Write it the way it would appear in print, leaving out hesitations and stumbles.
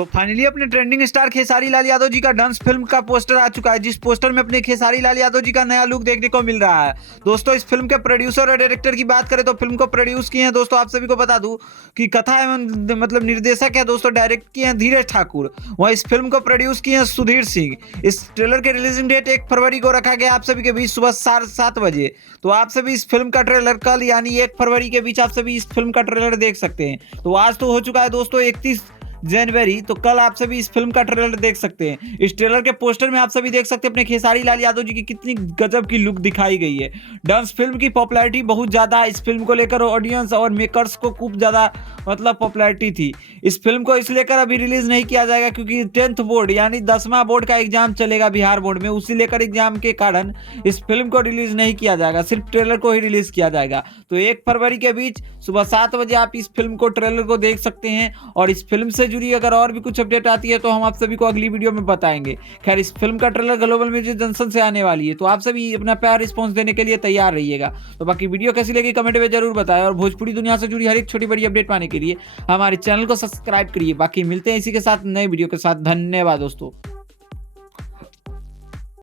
तो फाइनली अपने trending star Khesari Lal Yadav ji का डांस फिल्म का पोस्टर आ चुका है, जिस पोस्टर में अपने खेसारी लाल यादव जी का नया लुक देखने को मिल रहा है। दोस्तों इस फिल्म के प्रोड्यूसर और डायरेक्टर की बात करें तो फिल्म को प्रोड्यूस किए हैं दोस्तों, आप सभी को बता दूं कि कथा एवं मतलब निर्देशक है दोस्तों, डायरेक्ट किए हैं धीरज ठाकुर। वहीं इस फिल्म को प्रोड्यूस किए हैं सुधीर सिंह। इस ट्रेलर के रिलीजिंग डेट 1 फरवरी को रखा गया आप सभी के बीच सुबह 7:30 बजे। तो आप सभी इस फिल्म का ट्रेलर कल यानी 1 फरवरी के बीच आप सभी इस फिल्म का ट्रेलर देख सकते हैं। तो आज तो हो चुका है दोस्तों 31 जनवरी, तो कल आप सभी इस फिल्म का ट्रेलर देख सकते हैं। इस ट्रेलर के पोस्टर में आप सभी देख सकते हैं अपने खेसारी लाल यादव जी की कितनी गजब की लुक दिखाई गई है। डांस फिल्म की पॉपुलैरिटी बहुत ज़्यादा इस फिल्म को लेकर ऑडियंस और मेकर्स को खूब ज़्यादा मतलब पॉपुलैरिटी थी। इस फिल्म को इस लेकर अभी रिलीज नहीं किया जाएगा क्योंकि 10th बोर्ड यानी 10वां बोर्ड का एग्जाम चलेगा बिहार बोर्ड में, उसी लेकर एग्जाम के कारण इस फिल्म को रिलीज नहीं किया जाएगा, सिर्फ ट्रेलर को ही रिलीज किया जाएगा। तो 1 फरवरी के बीच सुबह 7 बजे आप इस फिल्म को ट्रेलर को देख सकते हैं। और इस फिल्म से जुड़ी अगर और भी कुछ अपडेट आती है तो हम आप सभी को अगली वीडियो में बताएंगे। खैर इस फिल्म का ट्रेलर ग्लोबल म्यूजिक जंक्शन से आने वाली है, तो आप सभी अपना प्यार रिस्पॉन्स देने के लिए तैयार रहिएगा। तो बाकी वीडियो कैसी लगी कमेंट में जरूर बताएं, और भोजपुरी दुनिया से जुड़ी हर एक छोटी बड़ी अपडेट पाने के लिए हमारे चैनल को सब्सक्राइब करिए। बाकी मिलते हैं इसी के साथ नए वीडियो के साथ। धन्यवाद दोस्तों।